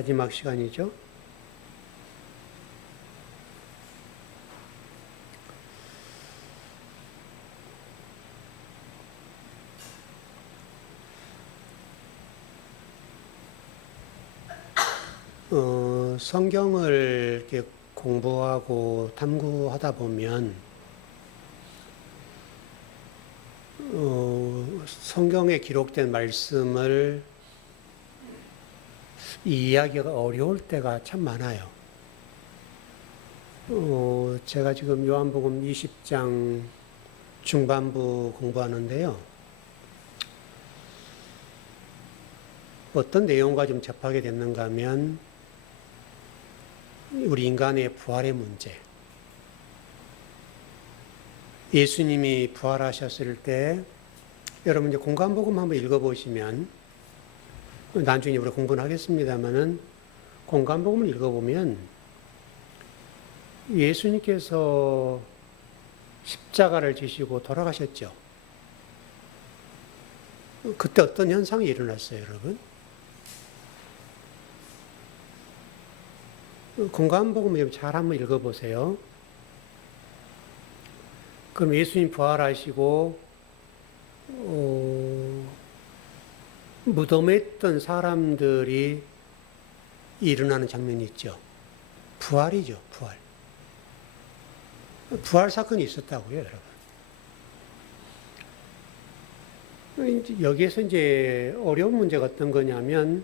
마지막 시간이죠. 성경을 이렇게 공부하고 탐구하다 보면 성경에 기록된 말씀을 이해하기가 어려울 때가 참 많아요. 제가 지금 요한복음 20장 중반부 공부하는데요. 어떤 내용과 좀 접하게 됐는가 하면 우리 인간의 부활의 문제. 예수님이 부활하셨을 때 여러분 이제 공관복음 한번 읽어보시면 나중에 우리 공부는 하겠습니다만은 공관복음을 읽어보면 예수님께서 십자가를 지시고 돌아가셨죠. 그때 어떤 현상이 일어났어요, 여러분? 공관복음 잘 한번 읽어보세요. 그럼 예수님 부활하시고 무덤에 있던 사람들이 일어나는 장면이 있죠. 부활이죠, 부활. 부활 사건이 있었다고요, 여러분. 여기에서 이제 어려운 문제가 어떤 거냐면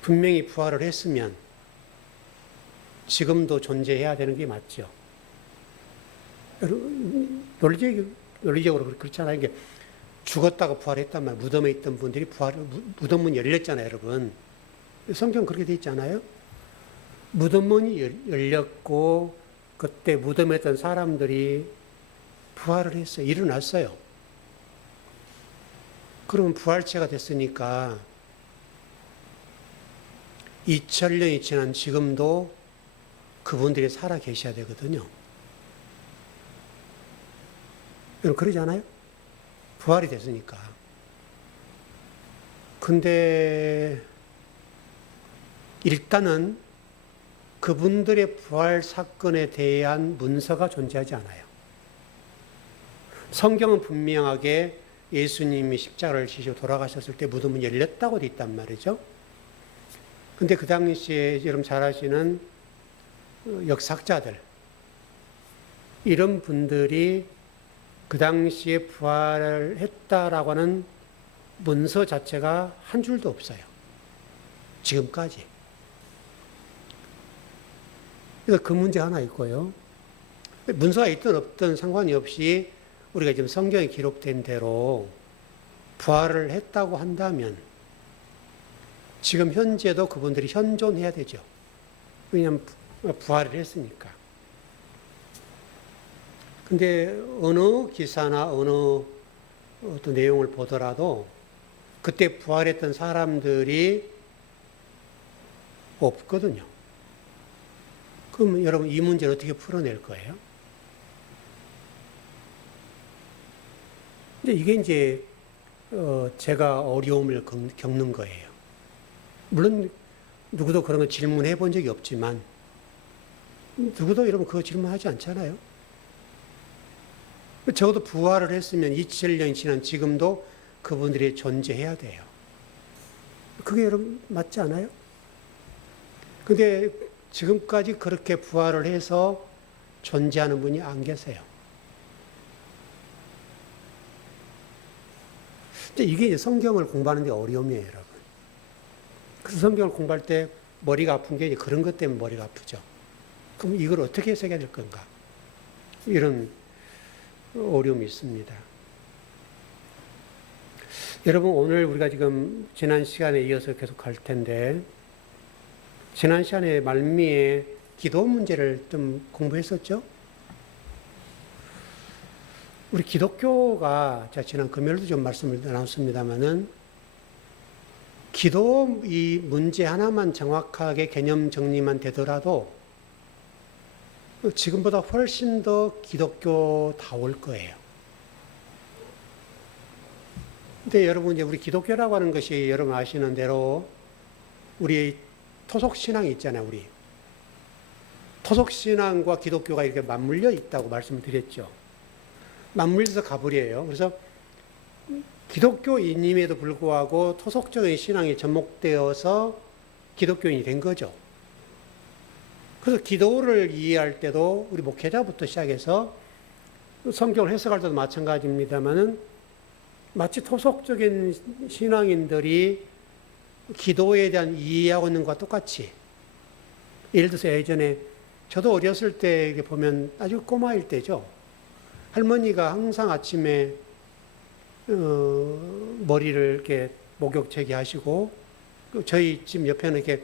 분명히 부활을 했으면 지금도 존재해야 되는 게 맞죠. 논리적으로 그렇잖아요. 이게 죽었다가 부활했단 말이에요. 무덤에 있던 분들이 무덤 문이 열렸잖아요, 여러분. 성경 그렇게 돼 있잖아요. 무덤 문이 열렸고 그때 무덤에 있던 사람들이 부활을 했어요. 일어났어요. 그러면 부활체가 됐으니까 2000년이 지난 지금도 그분들이 살아 계셔야 되거든요. 여러분 그러지 않아요? 부활이 됐으니까. 근데 일단은 그분들의 부활 사건에 대한 문서가 존재하지 않아요. 성경은 분명하게 예수님이 십자가를 지시고 돌아가셨을 때 무덤은 열렸다고 돼 있단 말이죠. 근데 그 당시에 여러분 잘 아시는 역사학자들, 이런 분들이 그 당시에 부활을 했다라고 하는 문서 자체가 한 줄도 없어요. 지금까지. 그래서 그 문제 하나 있고요. 문서가 있든 없든 상관이 없이 우리가 지금 성경에 기록된 대로 부활을 했다고 한다면 지금 현재도 그분들이 현존해야 되죠. 왜냐하면 부활을 했으니까. 근데 어느 기사나 어느 어떤 내용을 보더라도 그때 부활했던 사람들이 없거든요. 그럼 여러분 이 문제를 어떻게 풀어낼 거예요? 근데 이게 이제 제가 어려움을 겪는 거예요. 물론 누구도 그런 거 질문해 본 적이 없지만 누구도 여러분 그거 질문하지 않잖아요. 적어도 부활을 했으면 2000년이 지난 지금도 그분들이 존재해야 돼요. 그게 여러분 맞지 않아요? 근데 지금까지 그렇게 부활을 해서 존재하는 분이 안 계세요. 이게 이제 성경을 공부하는 데 어려움이에요, 여러분. 그래서 성경을 공부할 때 머리가 아픈 게 그런 것 때문에 머리가 아프죠. 그럼 이걸 어떻게 해석해야 될 건가? 이런 어려움이 있습니다. 여러분, 오늘 우리가 지금 지난 시간에 이어서 계속 갈 텐데, 지난 시간에 말미에 기도 문제를 좀 공부했었죠? 우리 기독교가, 제가 지난 금요일도 좀 말씀을 나눴습니다만은, 기도 이 문제 하나만 정확하게 개념 정리만 되더라도 지금보다 훨씬 더 기독교다울 거예요. 근데 여러분, 이제 우리 기독교라고 하는 것이 여러분 아시는 대로 우리 토속신앙이 있잖아요, 우리. 토속신앙과 기독교가 이렇게 맞물려 있다고 말씀을 드렸죠. 맞물려서 가불이에요. 그래서 기독교인임에도 불구하고 토속적인 신앙이 접목되어서 기독교인이 된 거죠. 그래서 기도를 이해할 때도 우리 목회자부터 시작해서 성경을 해석할 때도 마찬가지입니다만은 마치 토속적인 신앙인들이 기도에 대한 이해하고 있는 것과 똑같이, 예를 들어서 예전에 저도 어렸을 때 보면 아주 꼬마일 때죠. 할머니가 항상 아침에 머리를 이렇게 목욕제기 하시고, 저희 집 옆에는 이렇게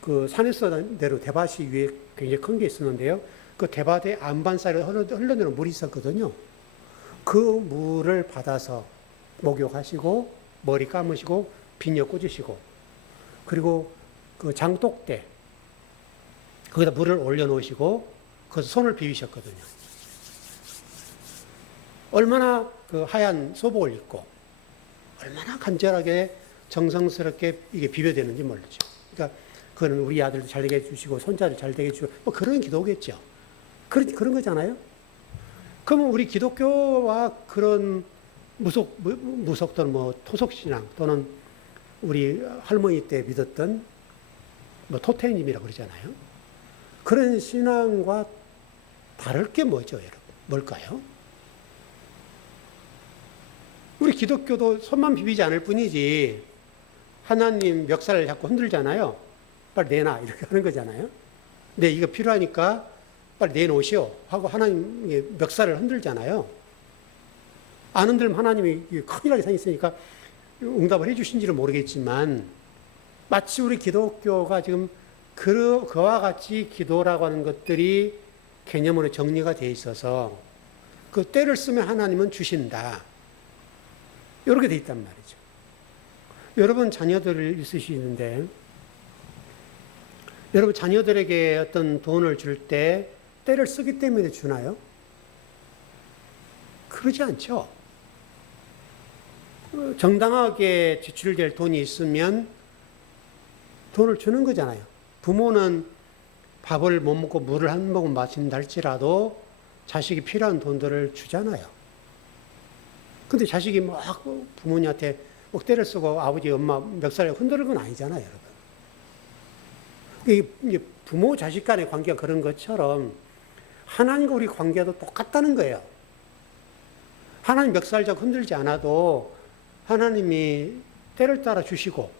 그 산에서 내려 대밭이 위에 굉장히 큰 게 있었는데요. 그 대밭에 안반살에 흘러내는 물이 있었거든요. 그 물을 받아서 목욕하시고 머리 감으시고 비녀 꽂으시고, 그리고 그 장독대 거기다 물을 올려놓으시고 거기서 손을 비비셨거든요. 얼마나 그 하얀 소복을 입고 얼마나 간절하게 정성스럽게 이게 비벼대는지 모르죠. 그러니까 그거는 우리 아들도 잘 되게 해주시고 손자도 잘 되게 해주고 뭐 그런 기도겠죠. 그런 거잖아요. 그러면 우리 기독교와 그런 무속 또는 뭐 토속신앙 또는 우리 할머니 때 믿었던 뭐 토테님이라고 그러잖아요. 그런 신앙과 다를 게 뭐죠, 여러분? 뭘까요? 우리 기독교도 손만 비비지 않을 뿐이지 하나님 멱살을 자꾸 흔들잖아요. 빨리 내놔 이렇게 하는 거잖아요. 네, 이거 필요하니까 빨리 내놓으시오 하고 하나님의 멱살을 흔들잖아요. 안 흔들면 하나님이 큰일 날 산이 있으니까 응답을 해 주신지는 모르겠지만 마치 우리 기독교가 지금 그와 같이 기도라고 하는 것들이 개념으로 정리가 돼 있어서 그 때를 쓰면 하나님은 주신다. 이렇게 돼 있단 말이죠. 여러분 자녀들 있으시는데 여러분 자녀들에게 어떤 돈을 줄 때 때를 쓰기 때문에 주나요? 그러지 않죠. 정당하게 지출될 돈이 있으면 돈을 주는 거잖아요. 부모는 밥을 못 먹고 물을 한 모금 마신다 할지라도 자식이 필요한 돈들을 주잖아요. 근데 자식이 막 부모님한테 막 때를 쓰고 아버지, 엄마 멱살을 흔드는 건 아니잖아요, 여러분. 이게 부모 자식 간의 관계가 그런 것처럼 하나님과 우리 관계도 똑같다는 거예요. 하나님 멱살 잡고 흔들지 않아도 하나님이 때를 따라 주시고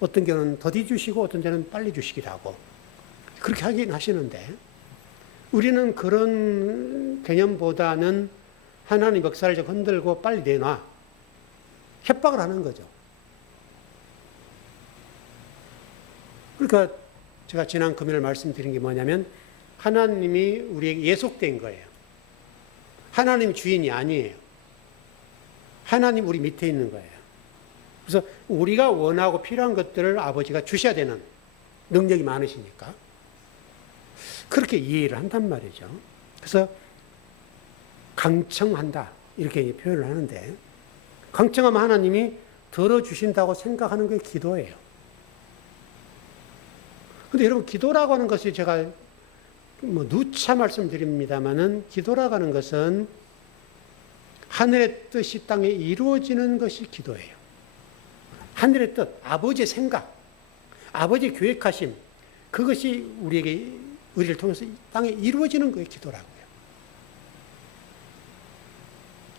어떤 경우는 더디 주시고 어떤 때는 빨리 주시기도 하고 그렇게 하긴 하시는데 우리는 그런 개념보다는 하나님 멱살을 잡고 흔들고 빨리 내놔 협박을 하는 거죠. 그러니까 제가 지난 금요일 말씀드린 게 뭐냐면 하나님이 우리에게 예속된 거예요. 하나님이 주인이 아니에요. 하나님 우리 밑에 있는 거예요. 그래서 우리가 원하고 필요한 것들을 아버지가 주셔야 되는 능력이 많으시니까 그렇게 이해를 한단 말이죠. 그래서 강청한다 이렇게 표현을 하는데 강청하면 하나님이 들어주신다고 생각하는 게 기도예요. 근데 여러분 기도라고 하는 것이 제가 뭐 누차 말씀드립니다만은 기도라고 하는 것은 하늘의 뜻이 땅에 이루어지는 것이 기도예요. 하늘의 뜻, 아버지의 생각, 아버지의 계획하심, 그것이 우리를 통해서 땅에 이루어지는 거예요, 기도라고요.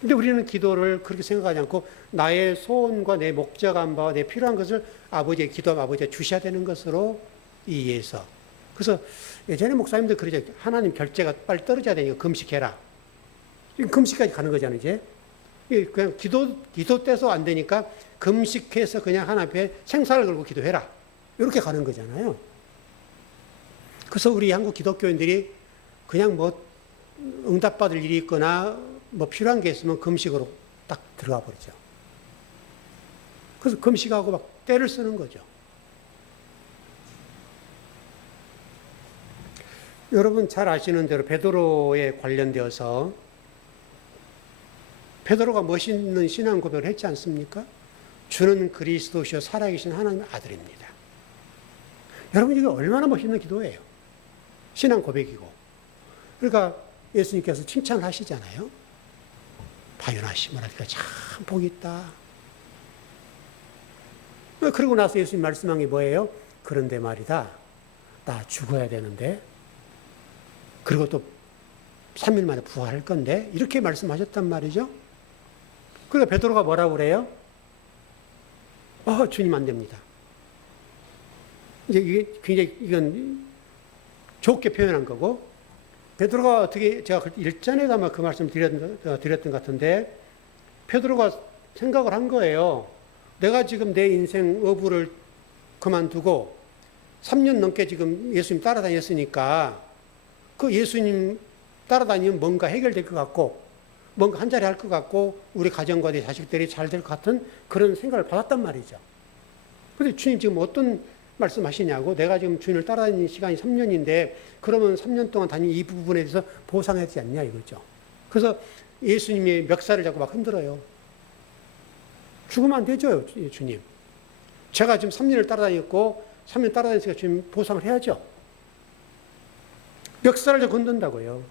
근데 우리는 기도를 그렇게 생각하지 않고 나의 소원과 내 목적한 바와 내 필요한 것을 아버지의 기도하면 아버지가 주셔야 되는 것으로 이해해서. 그래서 예전에 목사님들 그러죠. 하나님 결제가 빨리 떨어져야 되니까 금식해라. 금식까지 가는 거잖아요, 이제. 그냥 기도 때서 안 되니까 금식해서 그냥 하나님 앞에 생사를 걸고 기도해라. 이렇게 가는 거잖아요. 그래서 우리 한국 기독교인들이 그냥 뭐 응답받을 일이 있거나 뭐 필요한 게 있으면 금식으로 딱 들어가 버리죠. 그래서 금식하고 막 때를 쓰는 거죠. 여러분 잘 아시는 대로 베드로에 관련되어서 베드로가 멋있는 신앙 고백을 했지 않습니까? 주는 그리스도시요 살아계신 하나님의 아들입니다. 여러분, 이게 얼마나 멋있는 기도예요. 신앙 고백이고. 그러니까 예수님께서 칭찬을 하시잖아요. 바요나 시므라니까 참 복이 있다. 그러고 나서 예수님 말씀한 게 뭐예요? 그런데 말이다, 나 죽어야 되는데, 그리고 또 3일 만에 부활할 건데, 이렇게 말씀하셨단 말이죠. 그러니까 베드로가 뭐라고 그래요? 주님 안 됩니다. 이제 이게 굉장히 이건 좋게 표현한 거고, 베드로가 어떻게, 제가 일전에도 아마 그 말씀 드렸던 것 같은데, 베드로가 생각을 한 거예요. 내가 지금 내 인생 어부를 그만두고 3년 넘게 지금 예수님 따라다녔으니까 그 예수님 따라다니면 뭔가 해결될 것 같고 뭔가 한 자리 할 것 같고 우리 가정과 내 자식들이 잘 될 것 같은 그런 생각을 받았단 말이죠. 그런데 주님 지금 어떤 말씀하시냐고, 내가 지금 주님을 따라다니는 시간이 3년인데 그러면 3년 동안 다닌 이 부분에 대해서 보상해야 되지 않냐 이거죠. 그래서 예수님의 멱살을 잡고 막 흔들어요. 죽으면 안 되죠, 주님. 제가 지금 3년을 따라다녔고 3년 따라다녔으니까 주님 보상을 해야죠. 멱살을 잡고 흔든다고요.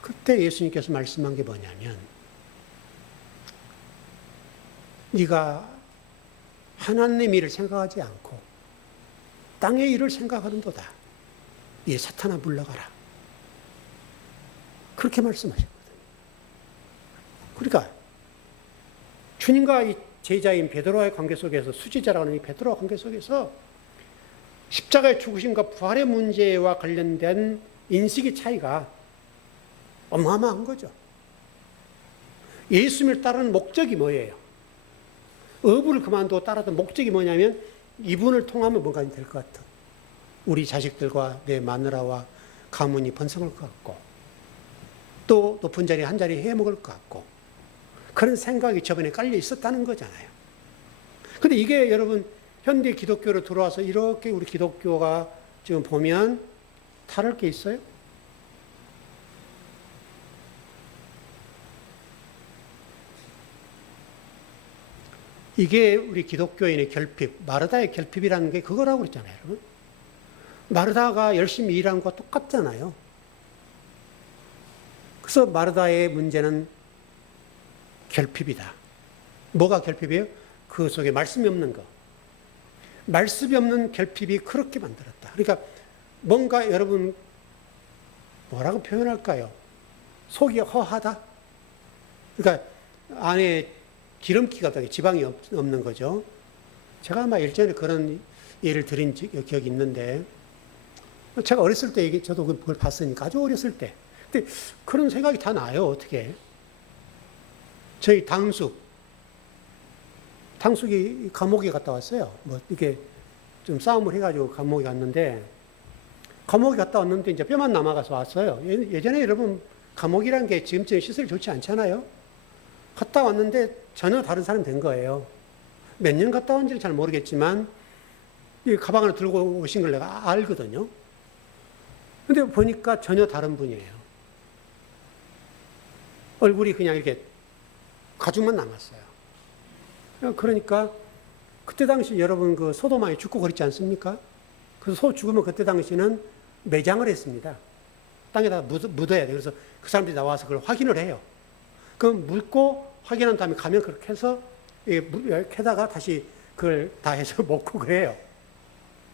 그때 예수님께서 말씀한 게 뭐냐면, 네가 하나님의 일을 생각하지 않고 땅의 일을 생각하는도다. 이 사탄아 물러가라. 그렇게 말씀하셨거든요. 그러니까 주님과 이 제자인 베드로와의 관계 속에서, 수제자라고 하는 이 베드로와 관계 속에서 십자가의 죽으심과 부활의 문제와 관련된 인식의 차이가 어마어마한 거죠. 예수님을 따르는 목적이 뭐예요? 어부를 그만두고 따르던 목적이 뭐냐면 이분을 통하면 뭔가 될 것 같은, 우리 자식들과 내 마누라와 가문이 번성할 것 같고 또 높은 자리에 한 자리 해먹을 것 같고 그런 생각이 저번에 깔려 있었다는 거잖아요. 근데 이게 여러분 현대 기독교로 들어와서 이렇게 우리 기독교가 지금 보면 다를 게 있어요? 이게 우리 기독교인의 결핍, 마르다의 결핍이라는 게 그거라고 그랬잖아요, 여러분. 마르다가 열심히 일한 것과 똑같잖아요. 그래서 마르다의 문제는 결핍이다. 뭐가 결핍이에요? 그 속에 말씀이 없는 거. 말씀이 없는 결핍이 그렇게 만들었다. 그러니까 뭔가 여러분 뭐라고 표현할까요? 속이 허하다? 그러니까 안에 기름기가 없다, 지방이 없는 거죠. 제가 아마 일전에 그런 예를 드린 기억이 있는데, 제가 어렸을 때 저도 그걸 봤으니까, 아주 어렸을 때. 근데 그런 생각이 다 나요, 어떻게. 저희 당숙이 감옥에 갔다 왔어요. 뭐, 이렇게 좀 싸움을 해가지고 감옥에 갔는데, 감옥에 갔다 왔는데 이제 뼈만 남아가서 왔어요. 예전에 여러분, 감옥이라는 게 지금처럼 시설이 좋지 않잖아요. 갔다 왔는데 전혀 다른 사람이 된 거예요. 몇 년 갔다 온지는 잘 모르겠지만 이 가방을 들고 오신 걸 내가 알거든요. 근데 보니까 전혀 다른 분이에요. 얼굴이 그냥 이렇게 가죽만 남았어요. 그러니까 그때 당시 여러분 그 소도 많이 죽고 그랬지 않습니까? 그래서 소 죽으면 그때 당시는 매장을 했습니다. 땅에다 묻어야 돼요. 그래서 그 사람들이 나와서 그걸 확인을 해요. 그럼 묻고 확인한 다음에 가면 그렇게 해서 캐다가 다시 그걸 다 해서 먹고 그래요.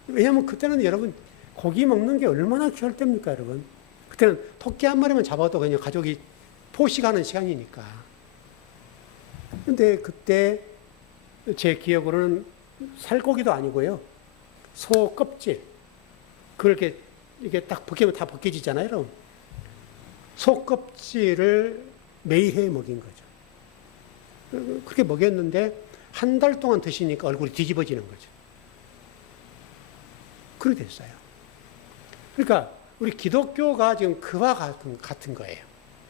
왜냐하면 그때는 여러분 고기 먹는 게 얼마나 귀할 때입니까, 여러분? 그때는 토끼 한 마리만 잡아도 그냥 가족이 포식하는 시간이니까. 근데 그때 제 기억으로는 살코기도 아니고요. 소 껍질. 그렇게 이게 딱 벗기면 다 벗겨지잖아요, 여러분. 소 껍질을 매일 해 먹인 거죠. 그렇게 먹였는데 한 달 동안 드시니까 얼굴이 뒤집어지는 거죠. 그렇게 됐어요. 그러니까 우리 기독교가 지금 그와 같은 거예요.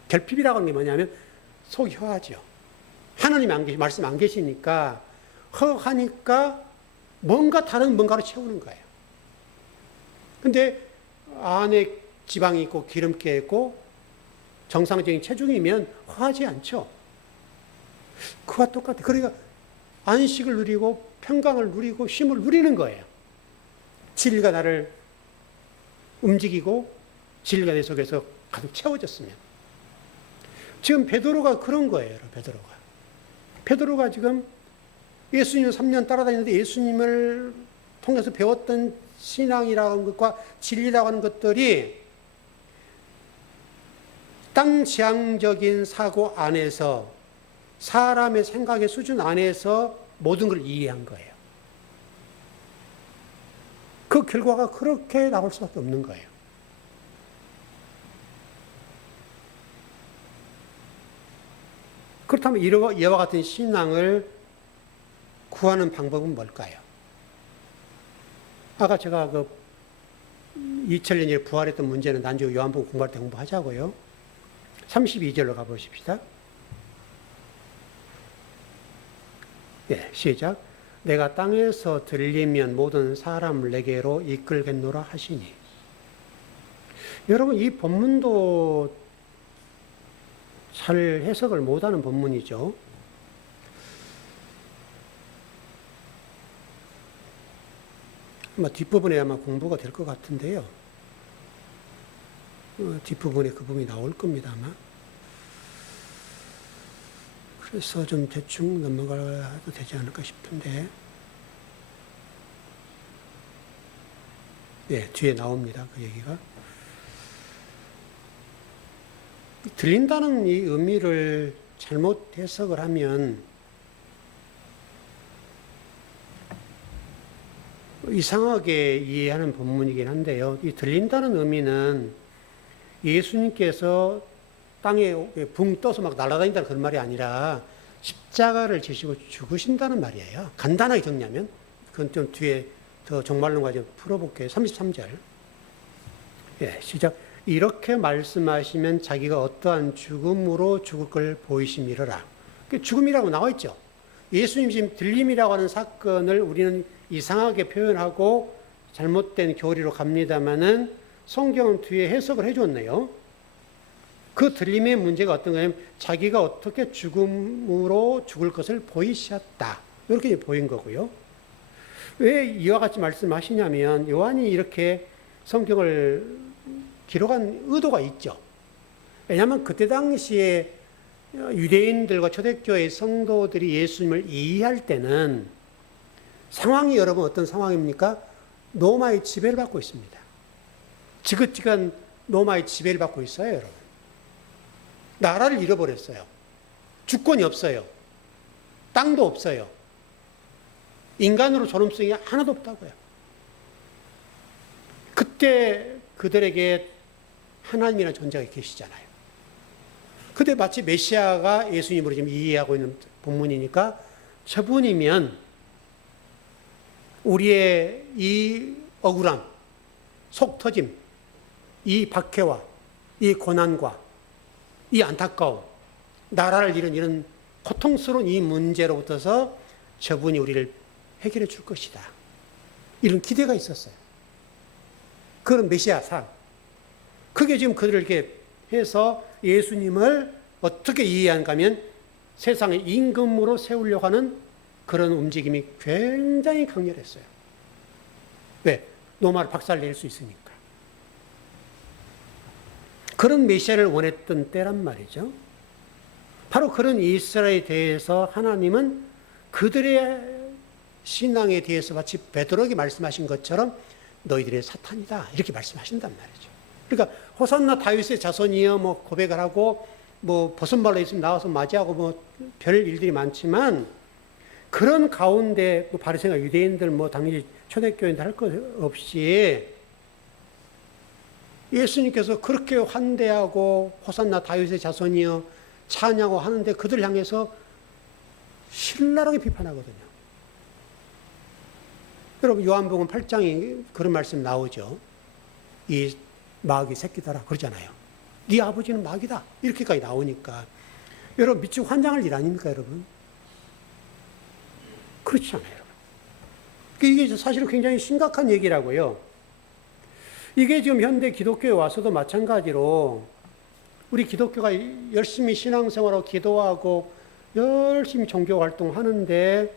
결핍이라고 하는 게 뭐냐면 속이 허하죠. 하나님이 말씀 안 계시니까 허하니까 뭔가 다른 뭔가로 채우는 거예요. 근데 안에 지방이 있고 기름기가 있고 정상적인 체중이면 화하지 않죠. 그와 똑같아. 그러니까 안식을 누리고 평강을 누리고 쉼을 누리는 거예요. 진리가 나를 움직이고 진리가 내 속에서 가득 채워졌으면. 지금 베드로가 그런 거예요. 베드로가 지금 예수님을 3년 따라다니는데 예수님을 통해서 배웠던 신앙이라고 하는 것과 진리라고 하는 것들이 땅 지향적인 사고 안에서 사람의 생각의 수준 안에서 모든 걸 이해한 거예요. 그 결과가 그렇게 나올 수밖에 없는 거예요. 그렇다면 이와 같은 신앙을 구하는 방법은 뭘까요? 아까 제가 2000년에 부활했던 문제는 난주 요한복음 공부할 때 공부하자고요. 32절로 가보십시다. 예, 시작. 내가 땅에서 들리면 모든 사람을 내게로 이끌겠노라 하시니. 여러분, 이 본문도 잘 해석을 못하는 본문이죠. 아마 뒷부분에 아마 공부가 될 것 같은데요. 뒷부분에 그 부분이 나올 겁니다, 아마. 그래서 좀 대충 넘어가도 되지 않을까 싶은데. 네, 뒤에 나옵니다, 그 얘기가. 들린다는 이 의미를 잘못 해석을 하면 이상하게 이해하는 본문이긴 한데요. 이 들린다는 의미는 예수님께서 땅에 붕 떠서 막 날아다닌다는 그런 말이 아니라 십자가를 지시고 죽으신다는 말이에요. 간단하게 정리하면. 그건 좀 뒤에 더 정말론과 좀 풀어볼게요. 33절. 예, 시작. 이렇게 말씀하시면 자기가 어떠한 죽음으로 죽을 걸 보이심이러라. 죽음이라고 나와 있죠. 예수님 지금 들림이라고 하는 사건을 우리는 이상하게 표현하고 잘못된 교리로 갑니다마는 성경은 뒤에 해석을 해줬네요. 그 들림의 문제가 어떤 거냐면 자기가 어떻게 죽음으로 죽을 것을 보이셨다. 이렇게 보인 거고요. 왜 이와 같이 말씀하시냐면 요한이 이렇게 성경을 기록한 의도가 있죠. 왜냐하면 그때 당시에 유대인들과 초대교회 성도들이 예수님을 이해할 때는 상황이 여러분 어떤 상황입니까? 로마의 지배를 받고 있습니다. 지긋지긋한 로마의 지배를 받고 있어요, 여러분. 나라를 잃어버렸어요. 주권이 없어요. 땅도 없어요. 인간으로 존엄성이 하나도 없다고요. 그때 그들에게 하나님이라는 존재가 계시잖아요. 근데 마치 메시아가 예수님으로 지금 이해하고 있는 본문이니까 저분이면 우리의 이 억울함, 속 터짐, 이 박해와 이 고난과 이 안타까움, 나라를 잃은 이런 고통스러운 이 문제로부터서 저분이 우리를 해결해 줄 것이다. 이런 기대가 있었어요. 그런 메시아상. 그게 지금 그들을 이렇게 해서 예수님을 어떻게 이해하는가 하면 세상의 임금으로 세우려고 하는 그런 움직임이 굉장히 강렬했어요. 왜? 로마를 박살낼 수 있으니까. 그런 메시아를 원했던 때란 말이죠. 바로 그런 이스라엘에 대해서 하나님은 그들의 신앙에 대해서 마치 베드로에게 말씀하신 것처럼 너희들의 사탄이다 이렇게 말씀하신단 말이죠. 그러니까 호산나 다윗의 자손이여 뭐 고백을 하고 뭐 버선발로 있으면 나와서 맞이하고 뭐 별 일들이 많지만 그런 가운데 뭐 바리새인과 유대인들 뭐 당연히 초대교인들 할 것 없이 예수님께서 그렇게 환대하고 호산나 다윗의 자손이여 찬양하고 하는데 그들을 향해서 신랄하게 비판하거든요. 여러분 요한복음 8장에 그런 말씀 나오죠. 이 마귀 새끼들아 그러잖아요. 네 아버지는 마귀다 이렇게까지 나오니까 여러분 미치고 환장할 일 아닙니까 여러분? 그렇지 않아요 여러분. 이게 사실은 굉장히 심각한 얘기라고요. 이게 지금 현대 기독교에 와서도 마찬가지로 우리 기독교가 열심히 신앙생활하고 기도하고 열심히 종교 활동하는데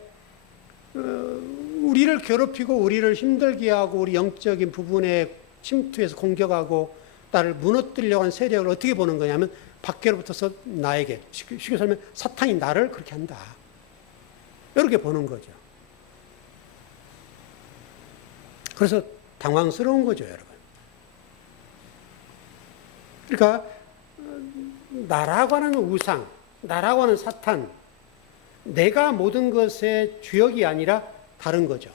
우리를 괴롭히고 우리를 힘들게 하고 우리 영적인 부분에 침투해서 공격하고 나를 무너뜨리려고 하는 세력을 어떻게 보는 거냐면 밖으로부터서 나에게, 쉽게 설명 사탄이 나를 그렇게 한다. 이렇게 보는 거죠. 그래서 당황스러운 거죠, 여러분. 그러니까 나라고 하는 우상, 나라고 하는 사탄, 내가 모든 것의 주역이 아니라 다른 거죠.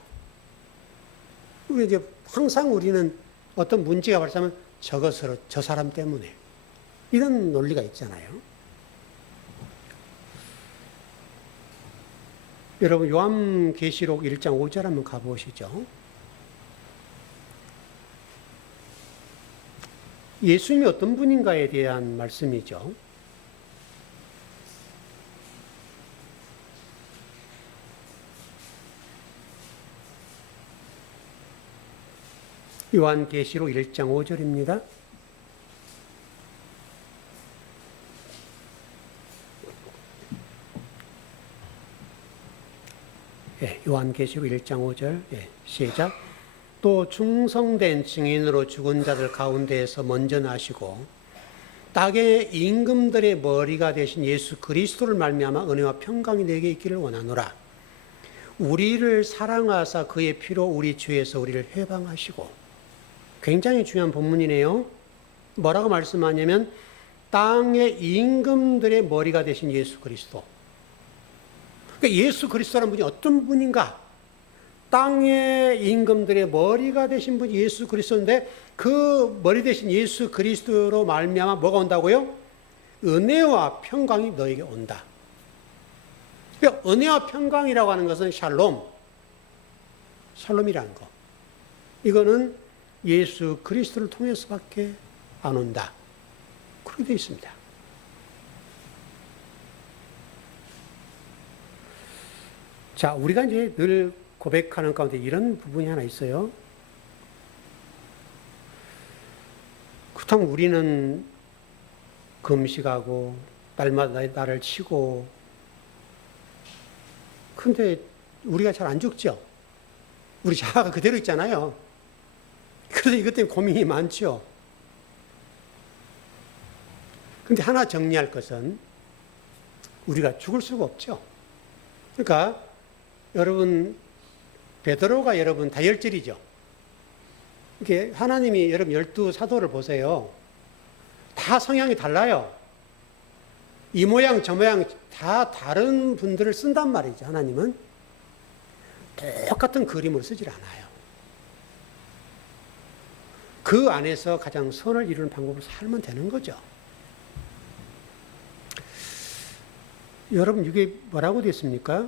이제 항상 우리는 어떤 문제가 발생하면 저것으로, 저 사람 때문에 이런 논리가 있잖아요. 여러분 요한계시록 1장 5절 한번 가보시죠. 예수님이 어떤 분인가에 대한 말씀이죠. 요한계시록 1장 5절입니다. 요한계시록 1장 5절 시작. 또 충성된 증인으로 죽은 자들 가운데에서 먼저 나시고 땅의 임금들의 머리가 되신 예수 그리스도를 말미암아 은혜와 평강이 내게 있기를 원하노라. 우리를 사랑하사 그의 피로 우리 죄에서 우리를 해방하시고. 굉장히 중요한 본문이네요. 뭐라고 말씀하냐면 땅의 임금들의 머리가 되신 예수 그리스도. 그러니까 예수 그리스도라는 분이 어떤 분인가? 땅의 임금들의 머리가 되신 분이 예수 그리스도인데 그 머리 되신 예수 그리스도로 말미암아 뭐가 온다고요? 은혜와 평강이 너에게 온다. 그러니까 은혜와 평강이라고 하는 것은 샬롬이라는 거. 이거는 예수 그리스도를 통해서밖에 안 온다. 그렇게 되어 있습니다. 자, 우리가 이제 늘 고백하는 가운데 이런 부분이 하나 있어요. 그렇다면 우리는 금식하고 날마다 나를 치고 근데 우리가 잘 안 죽죠? 우리 자아가 그대로 있잖아요. 그래서 이것 때문에 고민이 많죠. 근데 하나 정리할 것은 우리가 죽을 수가 없죠. 그러니까 여러분 베드로가 여러분 다혈질이죠. 이게 하나님이 여러분 12사도를 보세요. 다 성향이 달라요. 이 모양 저 모양 다 다른 분들을 쓴단 말이죠. 하나님은 똑같은 그림을 쓰질 않아요. 그 안에서 가장 선을 이루는 방법을 살면 되는 거죠. 여러분 이게 뭐라고 됐습니까?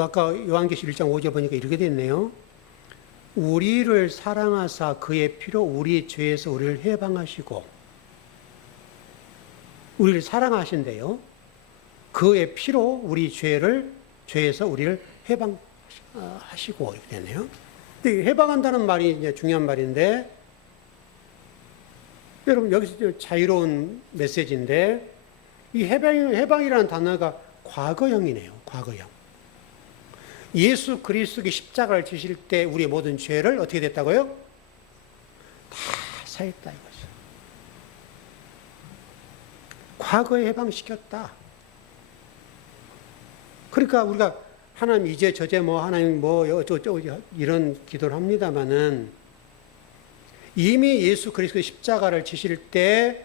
아까 요한계시록 1장 5절 보니까 이렇게 됐네요. 우리를 사랑하사 그의 피로 우리의 죄에서 우리를 해방하시고, 우리를 사랑하신대요. 그의 피로 우리 죄에서 우리를 해방하시고 이렇게 되네요. 근데 해방한다는 말이 이제 중요한 말인데, 여러분 여기서 자유로운 메시지인데 이 해방이라는 단어가 과거형이네요. 과거형. 예수 그리스도의 십자가를 지실 때 우리의 모든 죄를 어떻게 됐다고요? 다 사했다 이거죠. 과거에 해방시켰다. 그러니까 우리가 하나님 이제 저제 하나님 어쩌고 이런 기도를 합니다마는 이미 예수 그리스도의 십자가를 지실 때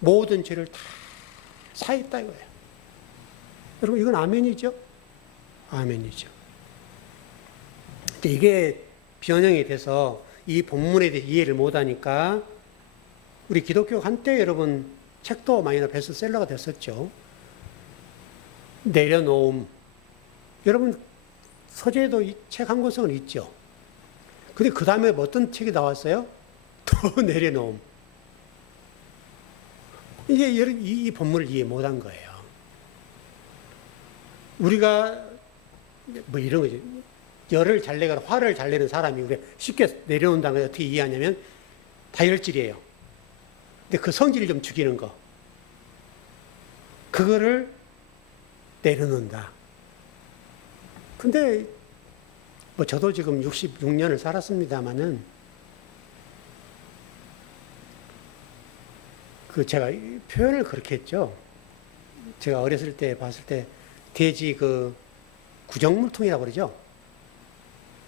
모든 죄를 다 사했다 이거예요. 여러분 이건 아멘이죠? 아멘이죠. 근데 이게 변형이 돼서 이 본문에 대해 이해를 못하니까 우리 기독교 한때 여러분 책도 많이 베스트셀러가 됐었죠. 내려놓음. 여러분 서재에도 이 책 한 권성은 있죠. 근데 그 다음에 어떤 책이 나왔어요? 또 내려놓음. 이제 이 본문을 이해 못한 거예요. 우리가 뭐 이런 거지. 열을 잘 내거나 화를 잘 내는 사람이 우리가 쉽게 내려놓는다는 걸 어떻게 이해하냐면 다혈질이에요. 근데 그 성질을 좀 죽이는 거. 그거를 내려놓는다. 근데 뭐 저도 지금 66년을 살았습니다마는 그 제가 표현을 그렇게 했죠. 제가 어렸을 때 봤을 때 돼지 그 구정물통이라고 그러죠.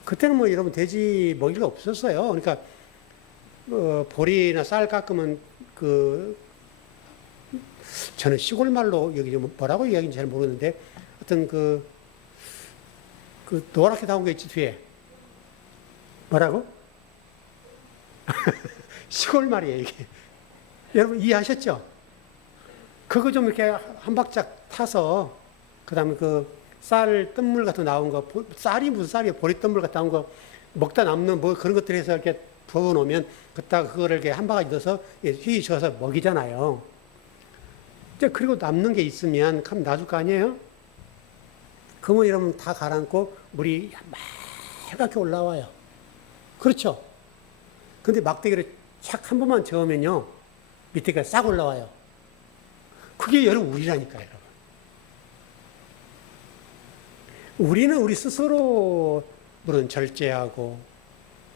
그때는 뭐 여러분 돼지 먹이가 없었어요. 그러니까 보리나 쌀 깎으면 그 저는 시골 말로 여기 뭐라고 이야기인지 잘 모르는데 어떤 그 노랗게 나온 거 있지 뒤에 뭐라고? 시골 말이에요 이게. 여러분 이해하셨죠? 그거 좀 이렇게 한 박짝 타서 그다음에 그 쌀 뜬물 같은 거 나온 거 쌀이 무슨 쌀이에요? 보리 뜬물 같은 나온 거 먹다 남는 뭐 그런 것들 해서 이렇게 부어 놓으면 그따가 그거를 이렇게 한 바가지 넣어서 휘 저어서 먹이잖아요. 이제 그리고 남는 게 있으면 그럼 놔줄 거 아니에요? 그러면 여러분 다 가라앉고 물이 맑게 올라와요. 그렇죠? 근데 막대기를 착 한 번만 저으면요 밑에가 싹 올라와요. 그게 여러분 우리라니까요, 여러분. 우리는 우리 스스로 물론 절제하고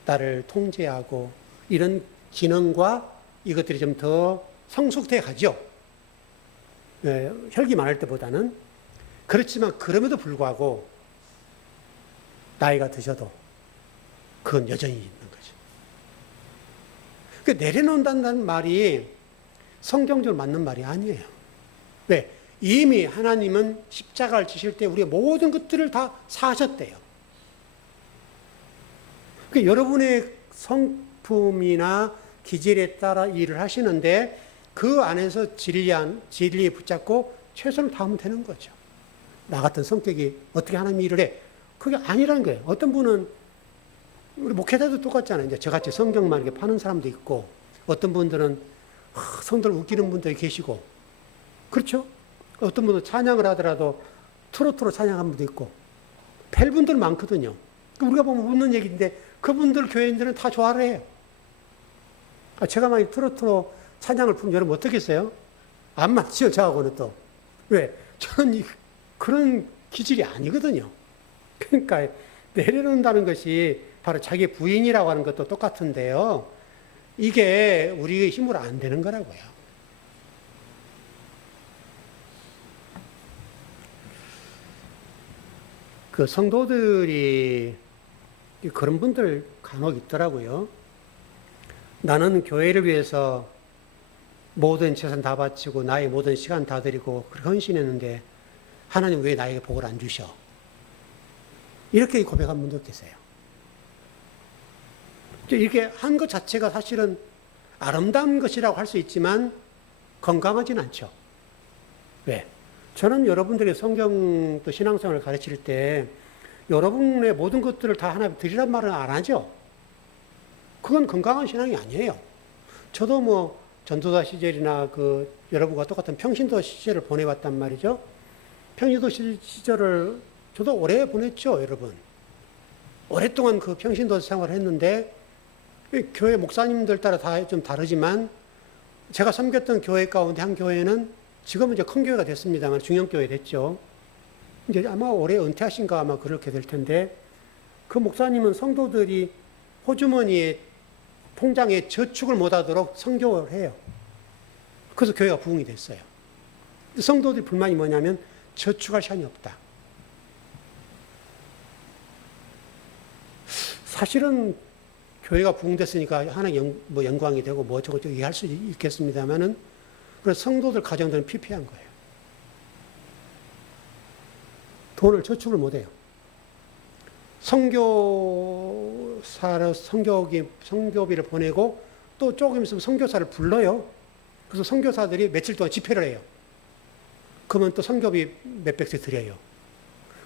나를 통제하고 이런 기능과 이것들이 좀 더 성숙돼 가죠. 혈기 많을 때보다는. 그렇지만 그럼에도 불구하고 나이가 드셔도 그건 여전히 있는 거죠. 그 내려놓는다는 말이 성경적으로 맞는 말이 아니에요. 왜? 이미 하나님은 십자가를 지실 때 우리의 모든 것들을 다 사하셨대요. 그러니까 여러분의 성품이나 기질에 따라 일을 하시는데 그 안에서 진리에 붙잡고 최선을 다하면 되는 거죠. 나 같은 성격이 어떻게 하나님이 일을 해? 그게 아니라는 거예요. 어떤 분은 우리 목회자도 똑같잖아요. 이제 저같이 성경만 이렇게 파는 사람도 있고 어떤 분들은 성도를 웃기는 분들이 계시고 그렇죠? 어떤 분은 찬양을 하더라도 트로트로 찬양하는 분도 있고 뵐 분들 많거든요. 우리가 보면 웃는 얘기인데 그분들 교회인들은 다 좋아를 해요. 제가 만약 트로트로 찬양을 부르면 여러분 어떻겠어요? 안 맞죠, 저하고는 또. 왜? 저는 그런 기질이 아니거든요. 그러니까 내려놓는다는 것이 바로 자기 부인이라고 하는 것도 똑같은데요. 이게 우리의 힘으로 안 되는 거라고요. 그 성도들이 그런 분들 간혹 있더라고요. 나는 교회를 위해서 모든 재산 다 바치고 나의 모든 시간 다 드리고 그렇게 헌신했는데 하나님 왜 나에게 복을 안 주셔? 이렇게 고백한 분도 계세요. 이렇게 한 것 자체가 사실은 아름다운 것이라고 할 수 있지만 건강하진 않죠. 왜? 저는 여러분들의 성경 또 신앙생활을 가르칠 때 여러분의 모든 것들을 다 하나님 드리란 말은 안 하죠. 그건 건강한 신앙이 아니에요. 저도 뭐 전도사 시절이나 그 여러분과 똑같은 평신도 시절을 보내봤단 말이죠. 평신도 시절을 저도 오래 보냈죠, 여러분. 오랫동안 그 평신도 생활을 했는데 교회 목사님들 따라 다 좀 다르지만 제가 섬겼던 교회 가운데 한 교회는 지금은 이제 큰 교회가 됐습니다만 중형교회 됐죠. 이제 아마 올해 은퇴하신가 아마 그렇게 될 텐데 그 목사님은 성도들이 호주머니에 통장에 저축을 못하도록 선교를 해요. 그래서 교회가 부흥이 됐어요. 성도들이 불만이 뭐냐면 저축할 시간이 없다. 사실은 교회가 부흥됐으니까 하나님 뭐 영광이 되고 뭐 저거 얘기할 수 있겠습니다만은 그래서 성도들 가정들은 피폐한 거예요. 돈을 저축을 못해요. 성교비를 보내고 또 조금 있으면 선교사를 불러요. 그래서 선교사들이 며칠 동안 집회를 해요. 그러면 또 선교비 몇백씩 드려요.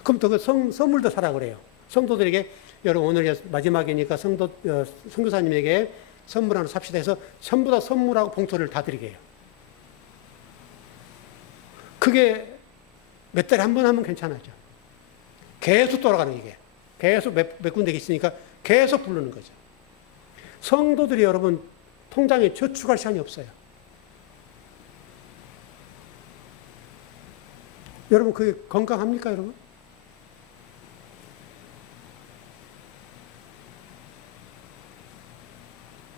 그럼 또 그 선물도 사라 그래요. 성도들에게 여러분 오늘 마지막이니까 선교사님에게 선물 하나 삽시다 해서 전부 다 선물하고 봉투를 다 드리게 해요. 그게 몇 달에 한 번 하면 괜찮아져. 계속 돌아가는 이게. 계속 몇 군데 있으니까 계속 부르는 거죠. 성도들이 여러분 통장에 저축할 시간이 없어요. 여러분 그게 건강합니까, 여러분?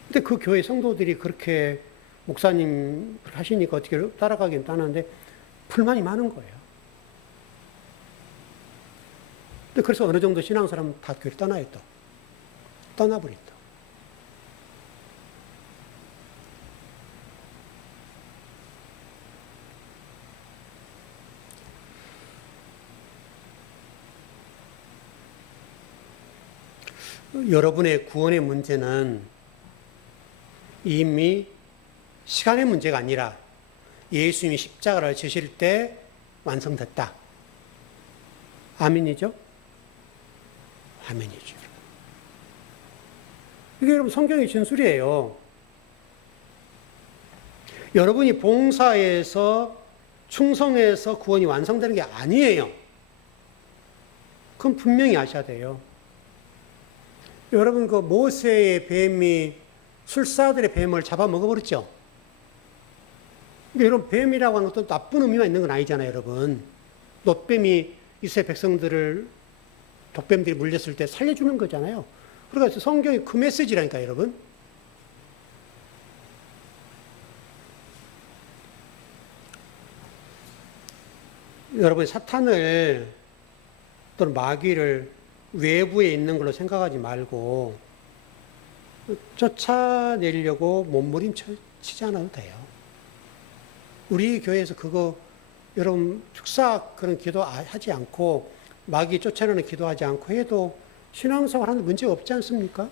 근데 그 교회 성도들이 그렇게 목사님 하시니까 어떻게 따라가긴 따는데 불만이 많은 거예요. 근데 그래서 어느 정도 신앙사람 다 교회를 떠나요, 또. 떠나버린다. 여러분의 구원의 문제는 이미 시간의 문제가 아니라 예수님이 십자가를 지실 때 완성됐다. 아멘이죠? 아멘이죠. 이게 여러분 성경의 진술이에요. 여러분이 봉사해서 충성해서 구원이 완성되는 게 아니에요. 그건 분명히 아셔야 돼요. 여러분 그 모세의 뱀이 술사들의 뱀을 잡아 먹어버렸죠. 근데 여러분 뱀이라고 하는 것도 나쁜 의미만 있는 건 아니잖아요, 여러분. 놋뱀이 이스라엘 백성들을 독뱀들이 물렸을 때 살려주는 거잖아요. 그러니까 성경이 그 메시지라니까요, 여러분. 여러분 사탄을 또는 마귀를 외부에 있는 걸로 생각하지 말고 쫓아내려고 몸부림치지 않아도 돼요. 우리 교회에서 그거 여러분 축사 그런 기도 하지 않고 마귀 쫓아내는 기도하지 않고 해도 신앙생활 하는 문제 없지 않습니까?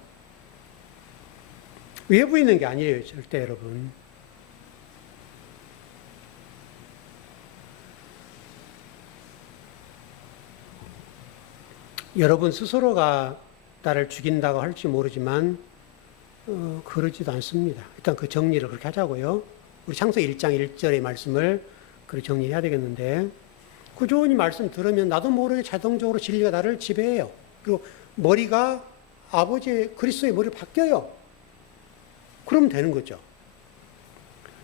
외부에 있는 게 아니에요, 절대 여러분. 여러분 스스로가 나를 죽인다고 할지 모르지만 그러지도 않습니다. 일단 그 정리를 그렇게 하자고요. 우리 창세기 1장 1절의 말씀을 그렇게 정리해야 되겠는데 구조원이 말씀 들으면 나도 모르게 자동적으로 진리가 나를 지배해요. 그리고 머리가 아버지 그리스도의 머리로 바뀌어요. 그러면 되는 거죠.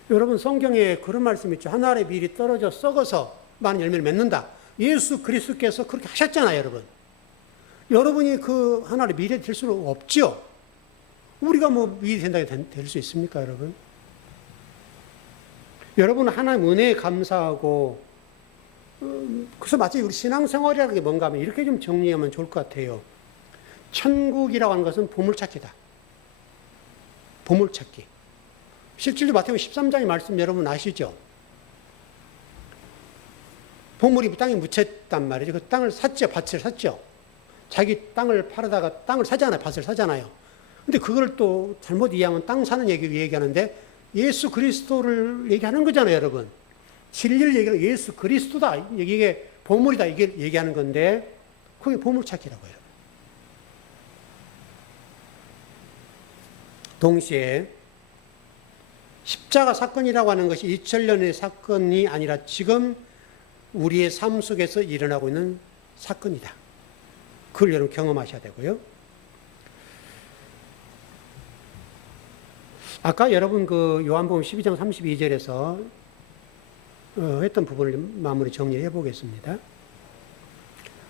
여러분 성경에 그런 말씀 있죠. 한 알의 밀이 떨어져 썩어서 많은 열매를 맺는다. 예수 그리스도께서 그렇게 하셨잖아요, 여러분. 여러분이 그 하나의 미래 될 수는 없죠. 우리가 뭐 미래 된다고 될 수 있습니까, 여러분? 여러분은 하나님 은혜에 감사하고, 그래서 마치 우리 신앙생활이라는 게 뭔가 하면 이렇게 좀 정리하면 좋을 것 같아요. 천국이라고 하는 것은 보물찾기다. 보물찾기. 실질로 마태복음 13장의 말씀 여러분 아시죠? 보물이 땅에 묻혔단 말이죠. 그 땅을 샀죠, 밭을 샀죠. 자기 땅을 팔아다가 땅을 사잖아요. 밭을 사잖아요. 근데 그걸 또 잘못 이해하면 땅 사는 얘기하는데 예수 그리스도를 얘기하는 거잖아요, 여러분. 진리를 얘기하는 예수 그리스도다. 이게 보물이다. 이게 얘기하는 건데 그게 보물찾기라고 해요. 동시에 십자가 사건이라고 하는 것이 2000년의 사건이 아니라 지금 우리의 삶 속에서 일어나고 있는 사건이다. 그걸 여러분 경험하셔야 되고요. 아까 여러분 그 요한복음 12장 32절에서 했던 부분을 마무리 정리해 보겠습니다.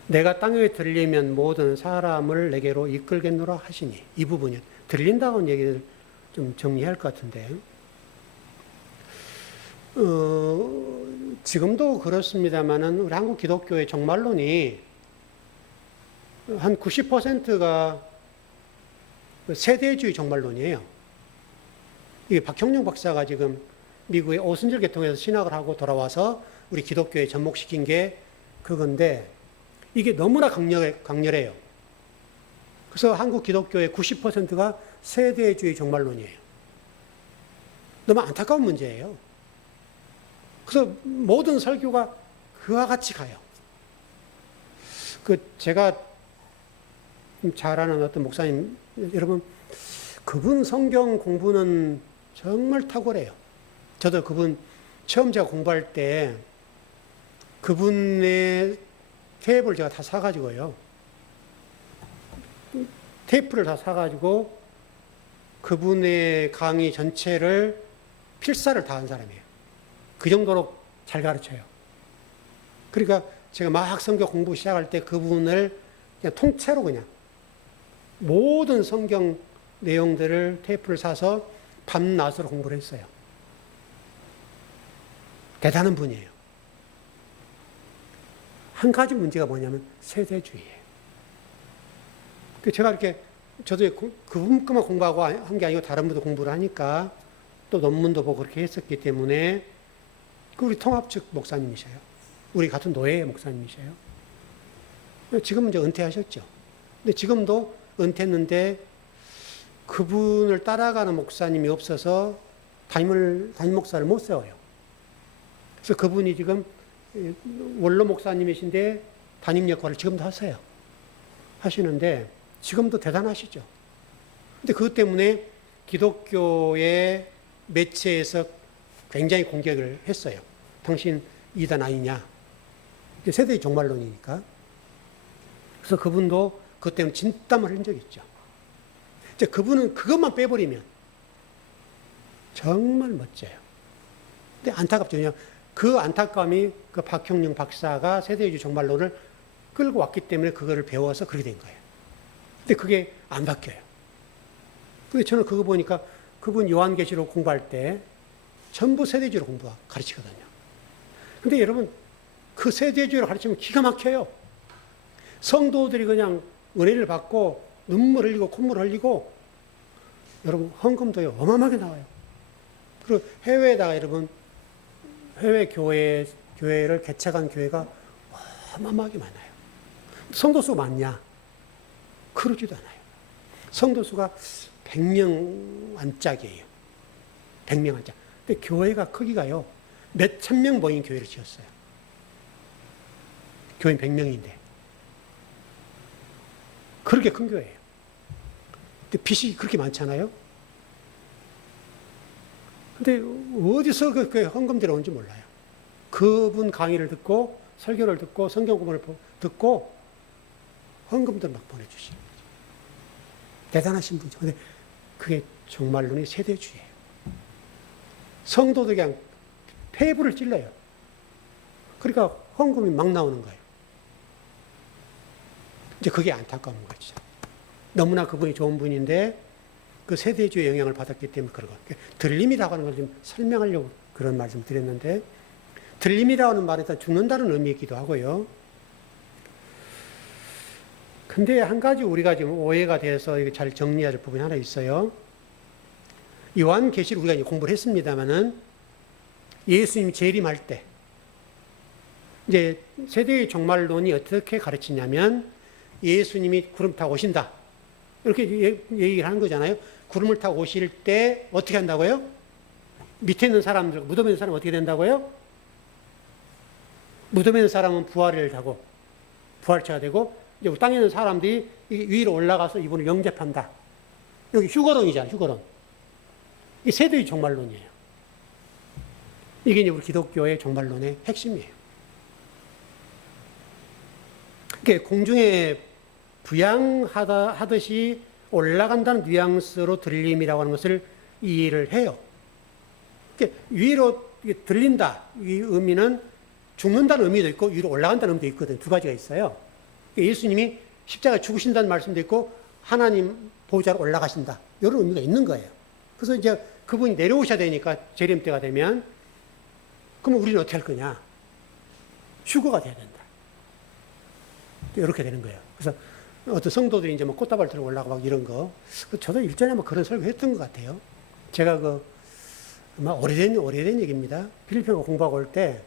내가 땅에 들리면 모든 사람을 내게로 이끌겠노라 하시니 이 부분이 들린다는 얘기를 좀 정리해야 할 것 같은데 지금도 그렇습니다만은 우리 한국 기독교의 종말론이 한 90%가 세대주의 종말론이에요. 이게 박형룡 박사가 지금 미국의 오순절 계통에서 신학을 하고 돌아와서 우리 기독교에 접목시킨 게 그건데 이게 너무나 강렬해요. 그래서 한국 기독교의 90%가 세대주의 종말론이에요. 너무 안타까운 문제예요. 그래서 모든 설교가 그와 같이 가요. 제가 잘 아는 어떤 목사님, 여러분, 그분 성경 공부는 정말 탁월해요. 저도 그분 처음 제가 공부할 때 그분의 테이프를 제가 다 사가지고요. 테이프를 다 사가지고 그분의 강의 전체를 필사를 다 한 사람이에요. 그 정도로 잘 가르쳐요. 그러니까 제가 막 성경 공부 시작할 때 그분을 그냥 통째로 그냥 모든 성경 내용들을 테이프를 사서 밤낮으로 공부를 했어요. 대단한 분이에요. 한 가지 문제가 뭐냐면 세대주의예요. 제가 이렇게 저도 그분만 공부하고 한 게 아니고 다른 분도 공부를 하니까 또 논문도 보고 그렇게 했었기 때문에 우리 통합 측 목사님이셔요. 우리 같은 노예 목사님이셔요. 지금은 이제 은퇴하셨죠. 근데 지금도 은퇴했는데 그분을 따라가는 목사님이 없어서 담임 목사를 못 세워요. 그래서 그분이 지금 원로 목사님이신데 담임 역할을 지금도 하세요. 하시는데 지금도 대단하시죠. 근데 그것 때문에 기독교의 매체에서 굉장히 공격을 했어요. 당신 이단 아니냐. 세대의 종말론이니까. 그래서 그분도 그것 때문에 진땀을 흘린 적이 있죠. 이제 그분은 그것만 빼버리면 정말 멋져요. 근데 안타깝죠. 그냥 그 안타까움이 그 박형룡 박사가 세대주의 종말론을 끌고 왔기 때문에 그거를 배워서 그렇게 된 거예요. 근데 그게 안 바뀌어요. 근데 저는 그거 보니까 그분 요한계시록 공부할 때 전부 세대주의로 가르치거든요. 근데 여러분, 그 세대주의로 가르치면 기가 막혀요. 성도들이 그냥 은혜를 받고 눈물 흘리고 콧물 흘리고 여러분 헌금도요 어마어마하게 나와요. 그리고 해외에다가 여러분 해외 교회를 개척한 교회가 어마어마하게 많아요. 성도 수 많냐? 그러지도 않아요. 성도 수가 100명 안짝이에요. 100명 안짝. 근데 교회가 크기가요 몇 천 명 모인 교회를 지었어요. 교인 100명인데 그렇게 큰 교회예요. 근데 빚이 그렇게 많잖아요. 근데 어디서 그 헌금들이 오는지 몰라요. 그분 강의를 듣고 설교를 듣고 성경 구문을 듣고 헌금들 막 보내주시는 거죠. 대단하신 분이죠. 근데 그게 종말론의 세대주의예요. 성도들이 그냥 폐부를 찔러요. 그러니까 헌금이 막 나오는 거예요. 이제 그게 안타까운 거죠. 너무나 그분이 좋은 분인데 그 세대주의 영향을 받았기 때문에 그런 거예요. 들림이라고 하는 걸 좀 설명하려고 그런 말씀 드렸는데 들림이라고 하는 말에 다 죽는다는 의미이기도 하고요. 근데 한 가지 우리가 지금 오해가 돼서 잘 정리해야 할 부분이 하나 있어요. 요한계시를 우리가 이제 공부를 했습니다만은 예수님이 재림할 때 이제 세대의 종말론이 어떻게 가르치냐면 예수님이 구름 타고 오신다. 이렇게 얘기를 하는 거잖아요. 구름을 타고 오실 때 어떻게 한다고요? 밑에 있는 사람들, 무덤에 있는 사람은 어떻게 된다고요? 무덤에 있는 사람은 부활을 하고, 부활체가 되고, 이제 땅에 있는 사람들이 위로 올라가서 이분을 영접한다. 여기 휴거론이잖아요, 휴거론. 이 세대의 종말론이에요. 이게 이제 우리 기독교의 종말론의 핵심이에요. 그러니까 공중에 부양하듯이 올라간다는 뉘앙스로 들림이라고 하는 것을 이해를 해요. 그러니까 위로 들린다. 이 의미는 죽는다는 의미도 있고 위로 올라간다는 의미도 있거든요. 두 가지가 있어요. 그러니까 예수님이 십자가에 죽으신다는 말씀도 있고 하나님 보좌로 올라가신다. 이런 의미가 있는 거예요. 그래서 이제 그분이 내려오셔야 되니까 재림 때가 되면 그러면 우리는 어떻게 할 거냐? 휴거가 돼야 된다. 이렇게 되는 거예요. 그래서 어떤 성도들이 이제 뭐 꽃다발 들고 올라가고 막 이런 거. 저도 일전에 뭐 그런 설교 했던 것 같아요. 제가 아마 오래된 얘기입니다. 필리핀 공부하고 올 때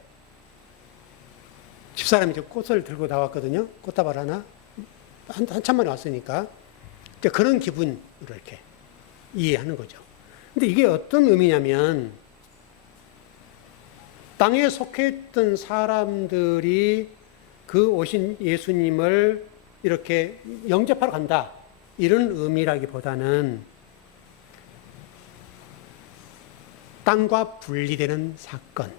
집사람이 이제 꽃을 들고 나왔거든요. 꽃다발 하나. 한참 만에 왔으니까. 이제 그런 기분으로 이렇게 이해하는 거죠. 근데 이게 어떤 의미냐면 땅에 속해 있던 사람들이 그 오신 예수님을 이렇게 영접하러 간다. 이런 의미라기보다는 땅과 분리되는 사건.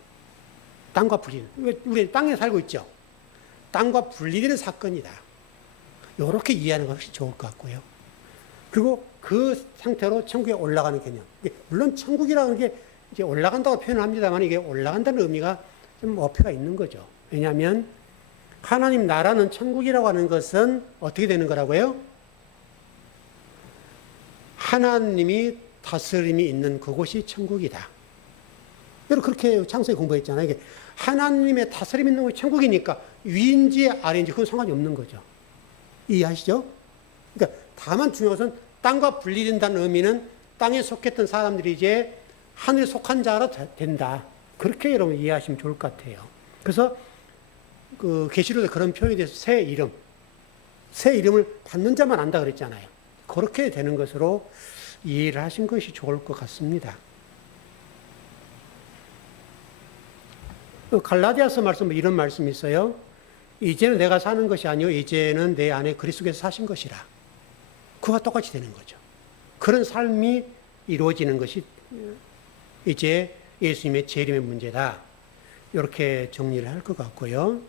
땅과 분리. 우리 땅에 살고 있죠. 땅과 분리되는 사건이다. 이렇게 이해하는 것이 좋을 것 같고요. 그리고 그 상태로 천국에 올라가는 개념. 물론 천국이라는 게 이제 올라간다고 표현을 합니다만 이게 올라간다는 의미가 좀 어폐가 있는 거죠. 왜냐하면 하나님 나라는 천국이라고 하는 것은 어떻게 되는 거라고요? 하나님이 다스림이 있는 그곳이 천국이다. 여러분 그렇게 창세기 공부했잖아요. 이게 하나님의 다스림이 있는 곳이 천국이니까 위인지 아래인지 그건 상관이 없는 거죠. 이해하시죠? 그러니까 다만 중요한 것은 땅과 분리된다는 의미는 땅에 속했던 사람들이 이제 하늘에 속한 자로 된다. 그렇게 여러분 이해하시면 좋을 것 같아요. 그래서 그 계시록에 그런 표현에 대해서 새 이름을 받는 자만 안다 그랬잖아요. 그렇게 되는 것으로 이해를 하신 것이 좋을 것 같습니다. 갈라디아서 말씀 이런 말씀이 있어요. 이제는 내가 사는 것이 아니요 이제는 내 안에 그리스도께서 사신 것이라. 그와 똑같이 되는 거죠. 그런 삶이 이루어지는 것이 이제 예수님의 재림의 문제다. 이렇게 정리를 할 것 같고요.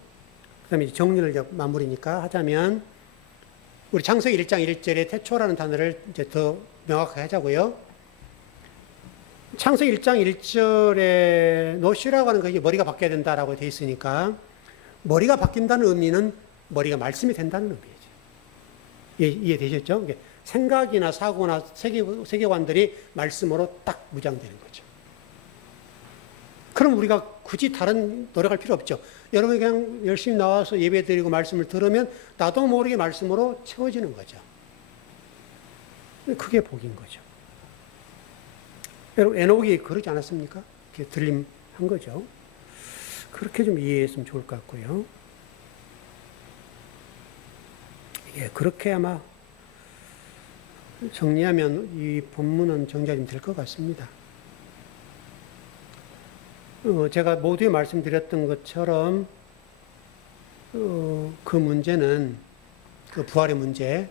그 다음에 정리를 이제 마무리니까 하자면, 우리 창세기 1장 1절에 태초라는 단어를 이제 더 명확하게 하자고요. 창세기 1장 1절에 노시라고 하는 것이 머리가 바뀌어야 된다라고 되어 있으니까, 머리가 바뀐다는 의미는 머리가 말씀이 된다는 의미죠. 이해되셨죠? 생각이나 사고나 세계관들이 말씀으로 딱 무장되는 거죠. 그럼 우리가 굳이 다른 노력할 필요 없죠. 여러분이 그냥 열심히 나와서 예배 드리고 말씀을 들으면 나도 모르게 말씀으로 채워지는 거죠. 그게 복인 거죠. 여러분 에녹이 그러지 않았습니까? 이렇게 들림한 거죠. 그렇게 좀 이해했으면 좋을 것 같고요. 예, 그렇게 아마 정리하면 이 본문은 정리가 좀 될 것 같습니다. 제가 모두에 말씀드렸던 것처럼 그 문제는 그 부활의 문제,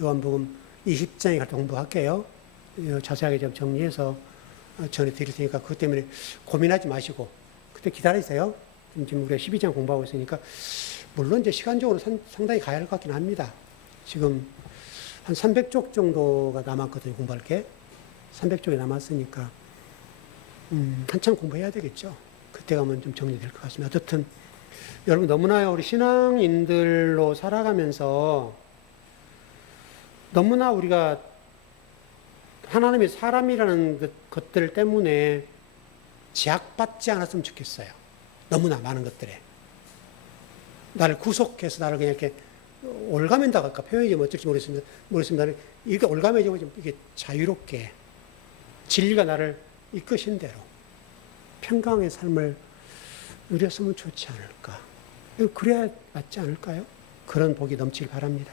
요한복음 20장에 갈 때 공부할게요. 자세하게 좀 정리해서 전해드릴 테니까 그것 때문에 고민하지 마시고 그때 기다리세요. 지금 우리가 12장 공부하고 있으니까 물론 이제 시간적으로 상당히 가야 할 것 같긴 합니다. 지금 한 300쪽 정도가 남았거든요. 공부할 게 300쪽이 남았으니까 한참 공부해야 되겠죠. 그때 가면 좀 정리될 것 같습니다. 어쨌든 여러분 너무나 우리 신앙인들로 살아가면서 너무나 우리가 하나님의 사람이라는 것들 때문에 제약받지 않았으면 좋겠어요. 너무나 많은 것들에. 나를 구속해서 나를 그냥 이렇게 올가맨다 할까 표현이 뭐 어쩔지 모르겠습니다. 이렇게 올가매지고 좀 이게 자유롭게 진리가 나를 이끄신 대로 평강의 삶을 누렸으면 좋지 않을까. 그래야 맞지 않을까요? 그런 복이 넘치길 바랍니다.